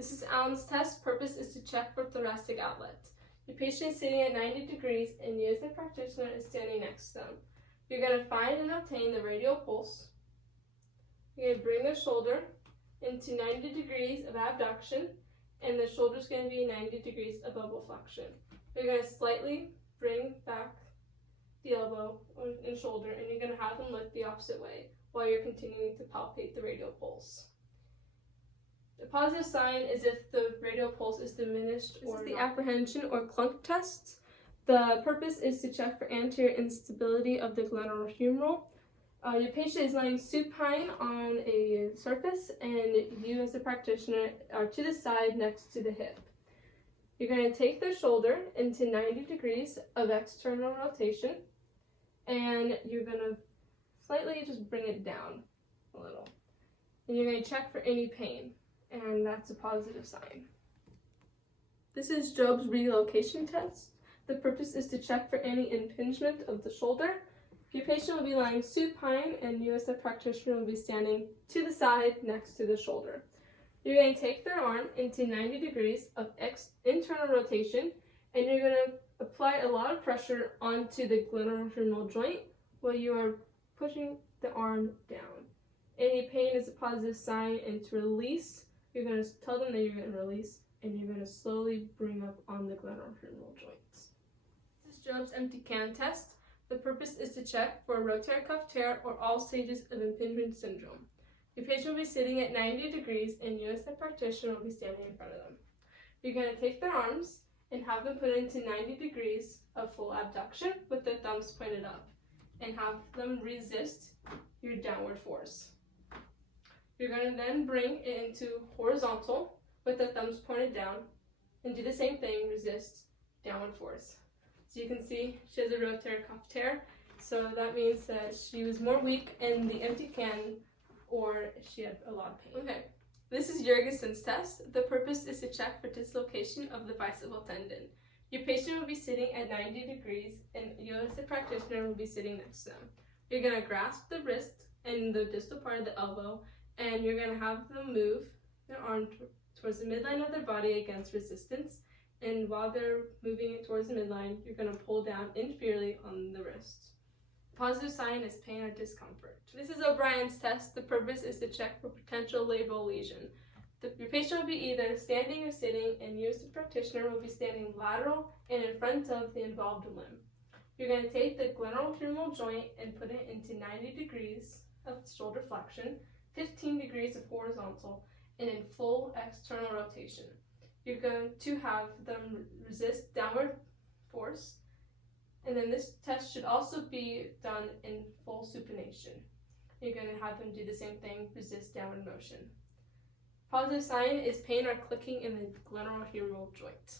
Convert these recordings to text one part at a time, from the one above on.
This is Allen's test. Purpose is to check for thoracic outlet. Your patient is sitting at 90 degrees and you as the practitioner is standing next to them. You're going to find and obtain the radial pulse. You're going to bring the shoulder into 90 degrees of abduction, and the shoulder is going to be 90 degrees of elbow flexion. You're going to slightly bring back the elbow and shoulder, and you're going to have them lift the opposite way while you're continuing to palpate the radial pulse. The positive sign is if the radial pulse is diminished or not. This is the apprehension or clunk test. The purpose is to check for anterior instability of the glenohumeral. Your patient is lying supine on a surface, and you as a practitioner are to the side next to the hip. You're going to take their shoulder into 90 degrees of external rotation, and you're going to slightly just bring it down a little. And you're going to check for any pain, and that's a positive sign. This is Jobe's relocation test. The purpose is to check for any impingement of the shoulder. Your patient will be lying supine, and you as the practitioner will be standing to the side next to the shoulder. You're going to take their arm into 90 degrees of internal rotation, and you're going to apply a lot of pressure onto the glenohumeral joint while you are pushing the arm down. Any pain is a positive sign, and to release, you're going to tell them that you're going to release, and you're going to slowly bring up on the glenohumeral joints. This is Jobe's empty can test. The purpose is to check for a rotator cuff tear or all stages of impingement syndrome. Your patient will be sitting at 90 degrees, and you as the practitioner will be standing in front of them. You're going to take their arms and have them put into 90 degrees of full abduction with their thumbs pointed up, and have them resist your downward force. You're going to then bring it into horizontal with the thumbs pointed down, and do the same thing, resist downward force. So you can see she has a rotator cuff tear, so that means that she was more weak in the empty can, or she had a lot of pain. Okay, this is Jurgensen's test. The purpose is to check for dislocation of the bicipital tendon. Your patient will be sitting at 90 degrees, and you as the practitioner will be sitting next to them. You're going to grasp the wrist and the distal part of the elbow, and you're going to have them move their arm towards the midline of their body against resistance. And while they're moving it towards the midline, you're going to pull down inferiorly on the wrist. Positive sign is pain or discomfort. This is O'Brien's test. The purpose is to check for potential labral lesion. Your patient will be either standing or sitting, and you as the practitioner will be standing lateral and in front of the involved limb. You're going to take the glenohumeral joint and put it into 90 degrees of shoulder flexion, 15 degrees of horizontal, and in full external rotation. You're going to have them resist downward force, and then this test should also be done in full supination. You're going to have them do the same thing, resist downward motion. Positive sign is pain or clicking in the glenohumeral joint.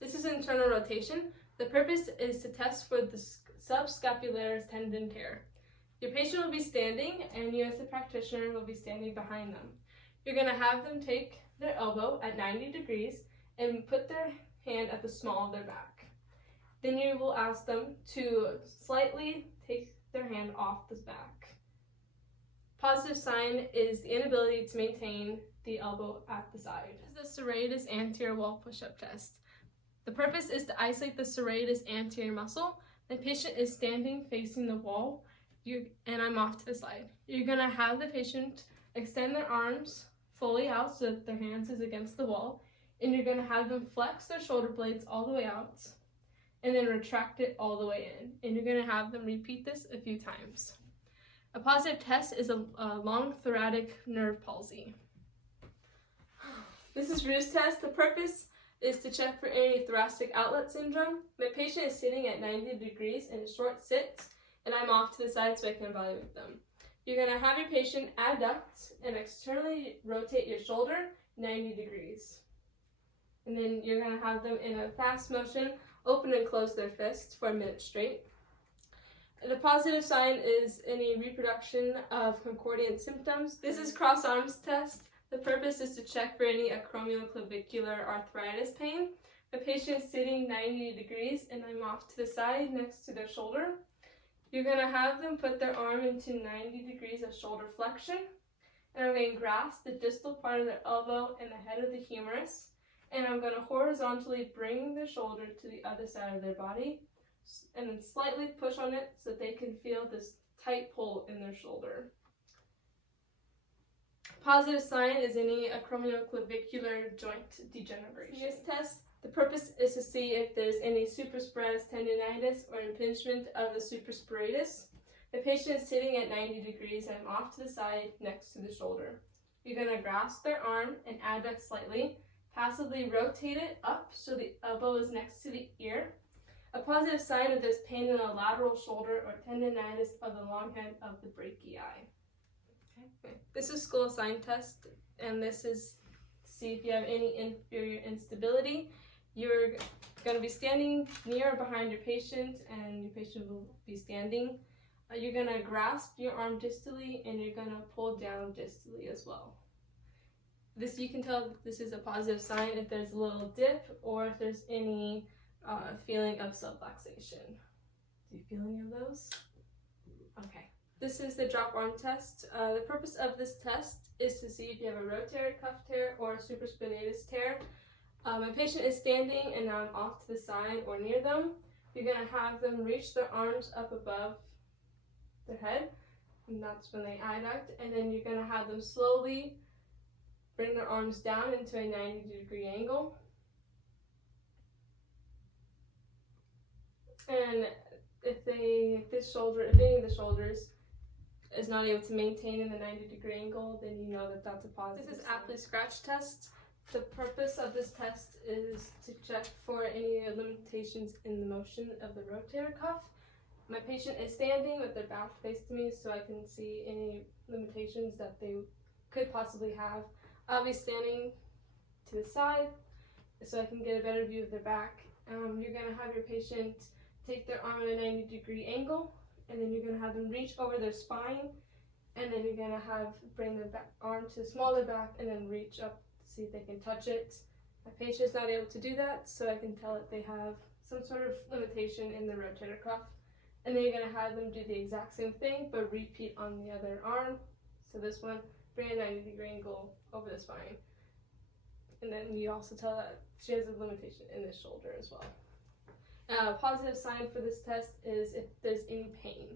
This is internal rotation. The purpose is to test for the subscapularis tendon tear. Your patient will be standing, and you as the practitioner will be standing behind them. You're going to have them take their elbow at 90 degrees and put their hand at the small of their back. Then you will ask them to slightly take their hand off the back. Positive sign is the inability to maintain the elbow at the side. This is the Serratus anterior wall push-up test. The purpose is to isolate the serratus anterior muscle. The patient is standing facing the wall, and I'm off to the side. You're going to have the patient extend their arms fully out so that their hands is against the wall, and you're going to have them flex their shoulder blades all the way out and then retract it all the way in, and you're going to have them repeat this a few times. A positive test is a long thoracic nerve palsy. This is Rue's test. The purpose is to check for any thoracic outlet syndrome. My patient is sitting at 90 degrees in a short sit, and I'm off to the side so I can evaluate them. You're going to have your patient adduct and externally rotate your shoulder 90 degrees. And then you're going to have them in a fast motion open and close their fists for a minute straight. The positive sign is any reproduction of concordant symptoms. This is cross arms test. The purpose is to check for any acromioclavicular arthritis pain. The patient is sitting 90 degrees, and I'm off to the side next to their shoulder. You're going to have them put their arm into 90 degrees of shoulder flexion, And I'm going to grasp the distal part of their elbow and the head of the humerus. And I'm going to horizontally bring the shoulder to the other side of their body and then slightly push on it so they can feel this tight pull in their shoulder. Positive sign is any acromioclavicular joint degeneration. In this test, the purpose is to see if there's any supraspinatus tendinitis or impingement of the supraspinatus. The patient is sitting at 90 degrees and I'm off to the side next to the shoulder. You're going to grasp their arm and adduct slightly, passively rotate it up so the elbow is next to the ear. A positive sign if there's pain in the lateral shoulder or tendinitis of the long head of the brachii. Okay. This is skull sign test, and this is to see if you have any inferior instability. You're going to be standing near or behind your patient, and your patient will be standing. You're going to grasp your arm distally, and you're going to pull down distally as well. This, you can tell this is a positive sign if there's a little dip or if there's any feeling of subluxation. Do you feel any of those? Okay. This is the drop arm test. The purpose of this test is to see if you have a rotator cuff tear or a supraspinatus tear. My patient is standing and now I'm off to the side or near them. You're going to have them reach their arms up above their head, and that's when they adduct, and then you're going to have them slowly bring their arms down into a 90-degree angle. And if any of the shoulders is not able to maintain in the 90-degree angle, then you know that that's a positive. This is Apley scratch test. The purpose of this test is to check for any limitations in the motion of the rotator cuff. My patient is standing with their back faced to me so I can see any limitations that they could possibly have. I'll be standing to the side so I can get a better view of their back. You're going to have your patient take their arm at a 90-degree angle, and then you're going to have them reach over their spine, and then you're going to bring their arm to smaller back and then reach up to see if they can touch it. My patient's not able to do that, so I can tell that they have some sort of limitation in the rotator cuff. And then you're going to have them do the exact same thing, but repeat on the other arm. So this one, bring a 90-degree angle over the spine. And then you also tell that she has a limitation in the shoulder as well. A positive sign for this test is if there's any pain.